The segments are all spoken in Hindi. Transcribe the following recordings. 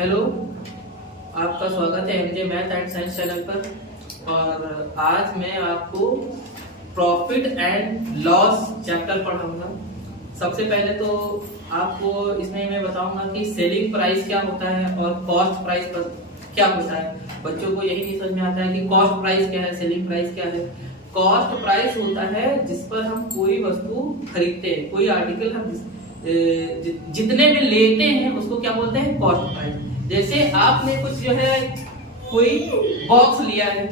हेलो, आपका स्वागत है MJ math and science channel पर। और आज मैं आपको प्रॉफिट एंड लॉस चैप्टर पढ़ाऊंगा। सबसे पहले तो आपको इसमें मैं बताऊंगा कि सेलिंग प्राइस क्या होता है और कॉस्ट प्राइस पर क्या होता है। बच्चों को यही नहीं समझ में आता है कि कॉस्ट प्राइस क्या है, सेलिंग प्राइस क्या है। कॉस्ट प्राइस होता है जिस पर हम कोई वस्तु खरीदते हैं, कोई आर्टिकल हम जितने में लेते हैं उसको क्या बोलते हैं, कॉस्ट प्राइस। जैसे आपने कुछ जो है कोई बॉक्स लिया है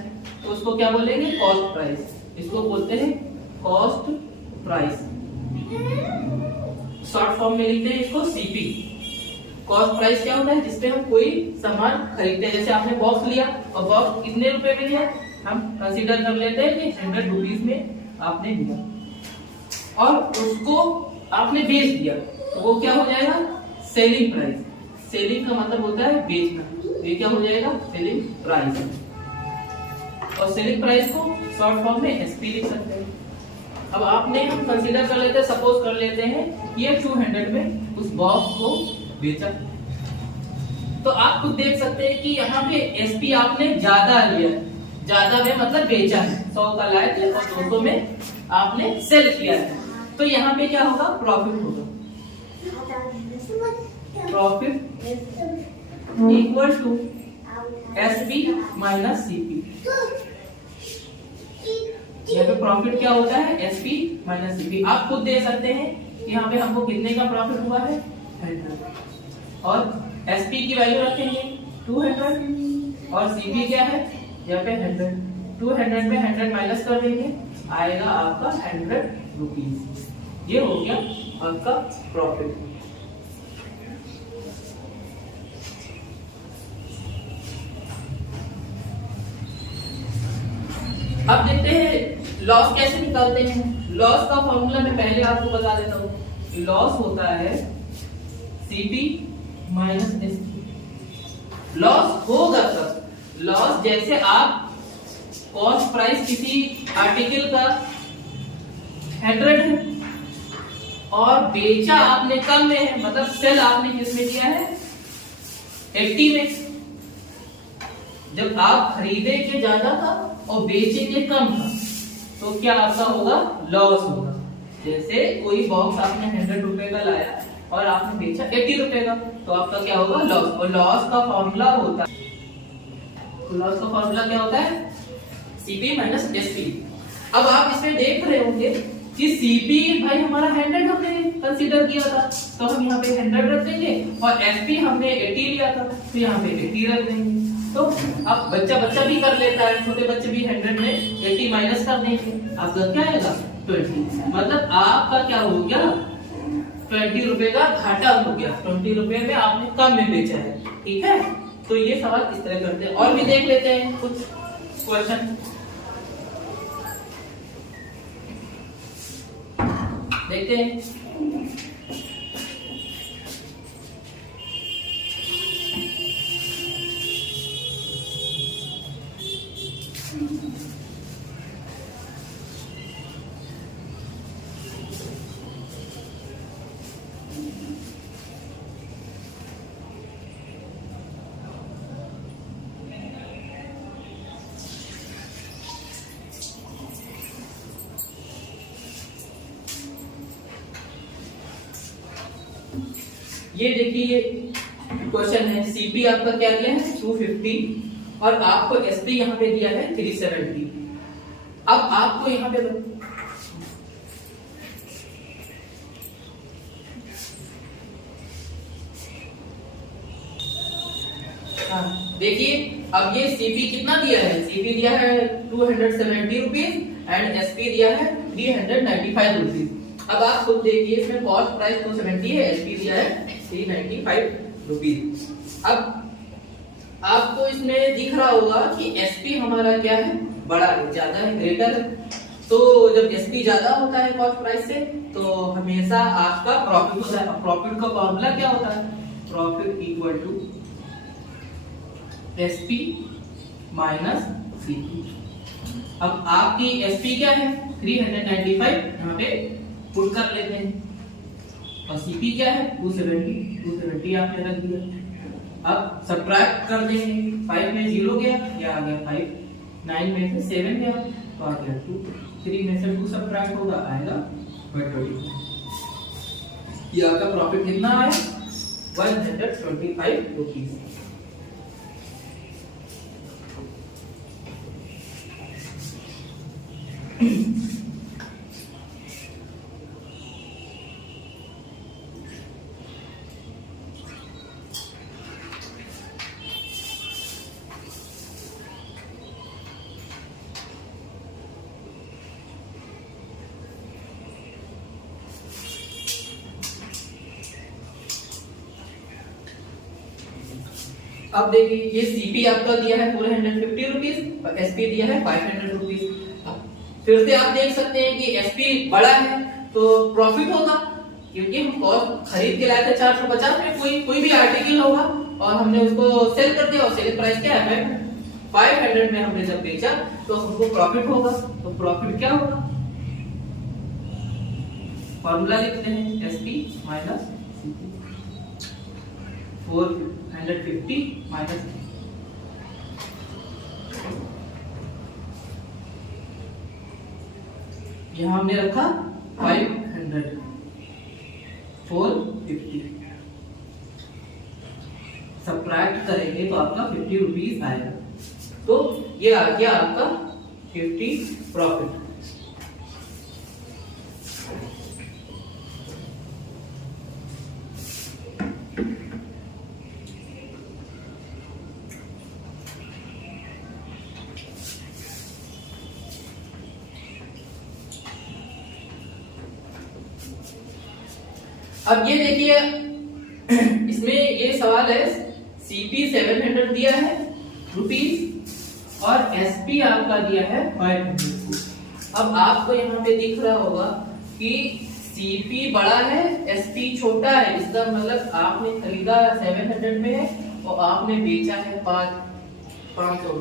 तो उसको क्या बोलेंगे, कॉस्ट प्राइस। इसको बोलते हैं कॉस्ट प्राइस। शॉर्ट फॉर्म में लिखते हैं इसको सीपी। कॉस्ट प्राइस क्या होता है, जिसपे हम कोई सामान खरीदते हैं। जैसे आपने बॉक्स लिया और बॉक्स कितने रुपए में लिया, हम कंसीडर कर लेते हैं कि 100 रुपीज में आपने लिया और उसको आपने बेच दिया, तो वो क्या हो जाएगा, सेलिंग प्राइस। सेलिंग का मतलब होता है बेचना, ये क्या हो जाएगा, सेलिंग प्राइस। और सेलिंग प्राइस को शॉर्ट फॉर्म में एसपी लिख सकते हैं। अब आपने हम कंसीडर कर लेते हैं, सपोज कर लेते हैं ये 200 में उस बॉक्स को बेचा। तो आप खुद देख सकते हैं कि यहाँ पे एसपी आपने ज्यादा लिया, ज्यादा में मतलब बेचा है, 100 का लाए थे और 200 में आपने सेल किया है। तो यहाँ पे क्या होगा, प्रॉफिट होगा। Profit equal to SP minus CP. यहाँ पे प्रॉफिट क्या होता है, एसपी माइनस सीपी। आप खुद दे सकते हैं कि यहाँ पे हमको कितने का प्रॉफिट हुआ है, 100। और एसपी की वैल्यू रखेंगे 200 और सीपी क्या है, यहाँ पे 100। 200 में 100 माइनस कर देंगे, आएगा आपका 100 रुपीज। ये हो गया आपका प्रॉफिट। अब देखते हैं लॉस कैसे निकालते हैं। लॉस का फॉर्मूला मैं पहले आपको बता देता हूँ। लॉस होता है सीपी माइनस एसपी। लॉस होगा तब, लॉस जैसे आप कॉस्ट प्राइस किसी आर्टिकल का 100 है और बेचा आपने कम में है, मतलब सेल आपने किसमें किया है, 80 में। जब आप खरीदे के ज्यादा था और बेचे के कम था तो क्या आपका होगा, लॉस होगा। जैसे कोई बॉक्स आपने 100 रुपए का लाया और आपने बेचा 80 रुपए का, तो आपका क्या होगा, लॉस। और लॉस का फॉर्मूला होता है, लॉस का फॉर्मूला क्या होता है, सीपी माइनस एसपी। अब आप इसमें देख रहे होंगे कि सीपी भाई हमारा 100 हमने कंसीडर किया था, तो हम यहाँ पे 100 रख देंगे और एसपी हमने 80 लिया था, तो यहाँ पे 80 रख देंगे। तो अब बच्चा भी कर लेता है, छोटे बच्चे भी 100 में 80 माइनस कर देंगे, आपका क्या आएगा, 20। मतलब आपका क्या हो गया, 20 रुपए का घाटा हो गया। 20 रुपए में आपने कम में बेचा है, ठीक है। तो ये सवाल इस तरह करते हैं। और भी देख लेते हैं कुछ क्वेश्चन, देखते हैं। ये देखिए, ये क्वेश्चन है, सीपी आपका क्या दिया है 250 और आपको एसपी यहाँ पे दिया है 370। अब आपको यहाँ पे देखिए, अब ये सीपी कितना दिया है, सीपी दिया है 270 रुपीज एंड एसपी दिया है 395 रुपीज। अब आप खुद देखिए, इसमें कॉस्ट प्राइस 270 है, एसपी दिया है 395 रुपीज। अब आपको इसमें दिख रहा होगा कि एसपी हमारा क्या है, बड़ा है, ज्यादा है, ग्रेटर है। तो जब एसपी ज्यादा होता है कॉस्ट प्राइस से तो हमेशा आपका प्रॉफिट होता है। प्रॉफिट का फॉर्मूला क्या होता है, profit equal to SP minus CP. अब आपकी एसपी क्या है 395, यहाँ पे पुट कर लेते हैं। और सीपी क्या है 270 आपने रख दिया। अब सब्ट्रैक्ट कर देंगे, 5 में 0 गया, ये आ गया 5, 9 में से 7 गया तो आ गया 2, 3 में से 2 सब्ट्रैक्ट होगा, आएगा 125। ये आपका प्रॉफिट कितना आया? 125 रुपीज। अब देखिए ये सीपी आपका दिया है 450 रुपीज और एसपी दिया है 500 रुपीज। फिर से आप देख सकते हैं कि एसपी बड़ा है तो प्रॉफिट होगा, क्योंकि हम कॉस्ट खरीद के लाए थे 450 में, कोई भी आर्टिकल होगा और हमने उसको सेल कर दिया और सेल प्राइस क्या है 500 में हमने जब बेचा तो हमको प्रॉफिट होगा। तो प्रॉफिट क्या होगा? फॉर्मूला लिखते हैं एसपी माइनस सीपी, 450 माइनस यहां हमने रखा 500, 450 सब्ट्रैक्ट करेंगे तो आपका 50 रुपीज आएगा। तो ये आ गया आपका 50 प्रॉफिट। अब ये देखिए इसमें ये सवाल है, सीपी 700 दिया है रुपीज और एसपी आपका दिया है 500। अब आपको यहाँ पे दिख रहा होगा कि सीपी बड़ा है एसपी छोटा है, इसका मतलब आपने खरीदा 700 में है और आपने बेचा है 500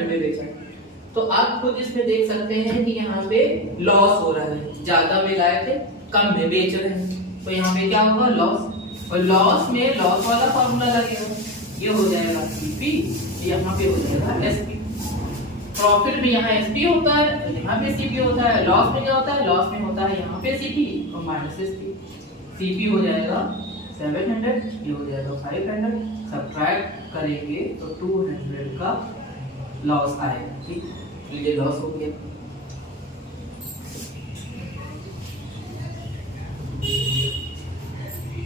में बेचा है। तो आप खुद इसमें देख सकते हैं कि यहाँ पे लॉस हो रहा है, ज्यादा में लाए थे कम में बेच रहे हैं, तो यहाँ पे क्या होगा? लॉस। और लॉस में लॉस वाला फॉर्मूला लगेगा, ये हो जाएगा सीपी, यहाँ पे हो जाएगा एसपी। प्रॉफिट में यहाँ एसपी होता है तो यहाँ पे सीपी होता है। लॉस में क्या होता है? लॉस में होता है यहाँ पे सीपी और माइनस एसपी। सीपी हो जाएगा 700, ये हो जाएगा 500, सब्ट्रैक्ट करेंगे तो 200 का लॉस आएगा। ठीक, ये लॉस हो गया।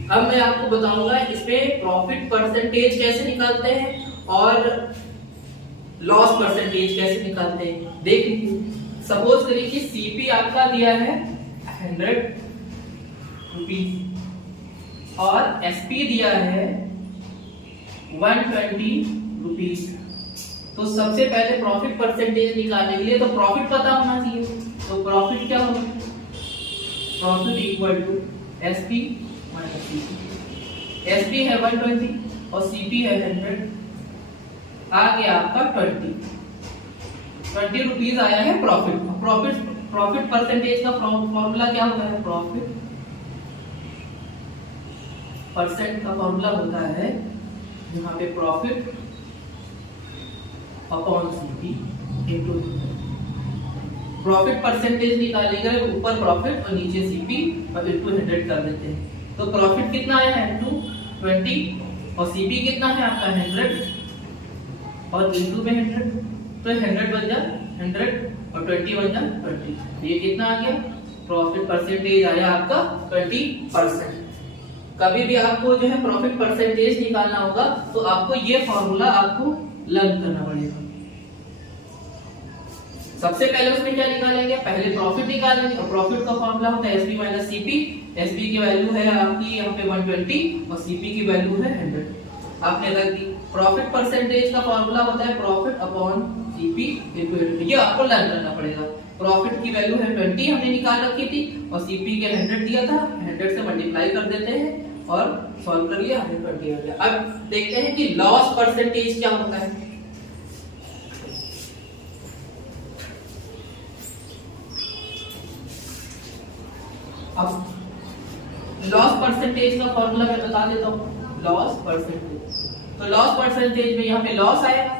अब मैं आपको बताऊंगा इसमें प्रॉफिट परसेंटेज कैसे निकालते हैं और लॉस परसेंटेज कैसे निकालते हैं। देख लीजिए, सपोज करिए कि सीपी आपका दिया है 100 रुपीज और एसपी दिया है 120 रुपीज। तो सबसे पहले प्रॉफिट परसेंटेज निकालने के लिए तो प्रॉफिट पता होना चाहिए। तो प्रॉफिट क्या होगा? Profit equal to SP minus CP. SP है 120 और सीपी है 100, आ गया आपका 20 रुपीज आया है प्रॉफिट। प्रॉफिट परसेंटेज का फॉर्मूला क्या होता है? प्रॉफिट परसेंट का फॉर्मूला होता है यहाँ पे profit upon CP into. Profit percentage निकालेंगे, ऊपर प्रॉफिट और नीचे सीपी और इनटू 100 कर देते हैं। तो प्रॉफिट कितना आया है? 20 और सीपी कितना है आपका? 100 और इनटू में 100, तो 100 बन जा 100 और 20 बन जा 20। ये कितना आ गया? प्रॉफिट परसेंटेज आया आपका 20%। कभी भी आपको जो है प्रॉफिट परसेंटेज निकालना होगा तो आपको ये फॉर्मूला आपको लर्न करना पड़ेगा। सबसे पहले उसमें क्या निकालेंगे? पहले प्रॉफिट निकालेंगे और प्रॉफिट का फॉर्मूला होता है एसपी माइनस सीपी। एसपी की वैल्यू है आपकी यहाँ पे 120 और सीपी की वैल्यू है 100, आपने रख दी। प्रॉफिट परसेंटेज का फॉर्मूला होता है प्रॉफिट अपॉन सीपी इनटू 100। ये आपको लर्न करना पड़ेगा। प्रॉफिट की वैल्यू है 20 हमने निकाल रखी थी और सीपी के 100 दिया था, 100 से मल्टीप्लाई कर देते हैं और सॉल्व कर लिया, 120 हो गया। अब देखते हैं कि लॉस परसेंटेज क्या होता है। अब लॉस परसेंटेज का फॉर्मूला मैं बता देता हूँ। Loss percentage. तो लॉस परसेंटेज में यहाँ पे लॉस आएगा,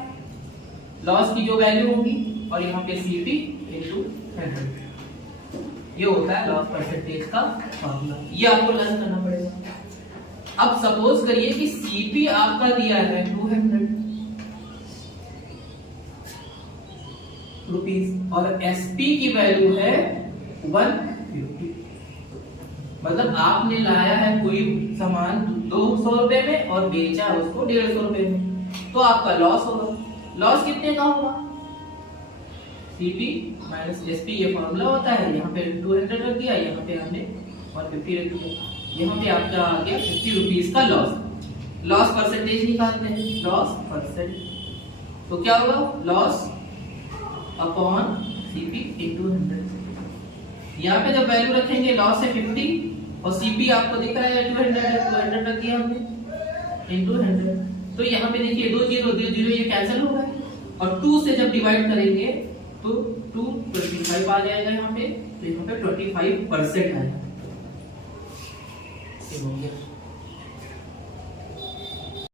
लॉस की जो वैल्यू होगी, और यहाँ पे सीपी इनटू 100, ये होता है लॉस परसेंटेज का फॉर्मूला। ये आपको लर्न करना पड़ेगा। अब सपोज करिए कि सीपी आपका दिया है 200 रुपीस और एसपी की वैल्यू है 150। मतलब आपने लाया है कोई सामान 200 रुपए में और बेचा उसको 150 रुपए में, तो आपका लॉस होगा। लॉस कितने का होगा? सीपी माइनस एसपी, ये फॉर्मूला होता है। यहाँ पे 200 रख दिया, यहाँ पे हमने 150 रख दिया, यहाँ पे आपका आ गया 50 रुपीस का लॉस। लॉस परसेंटेज निकालते हैं, लॉस परसेंट, तो क्या होगा? Loss upon CP into 100। यहाँ पे जब वैल्यू रखेंगे लॉस है 50 और सीपी आपको दिख रहा है 200 है, तो 100 रख दिया हमने इनटू 100। तो यहाँ पे देखिए 2 0 ये कैंसिल हो गए, और 2 से जब डिवाइड करेंगे तो 225 आ जाएगा यहाँ पे, तो यहाँ पे 25% आएगा।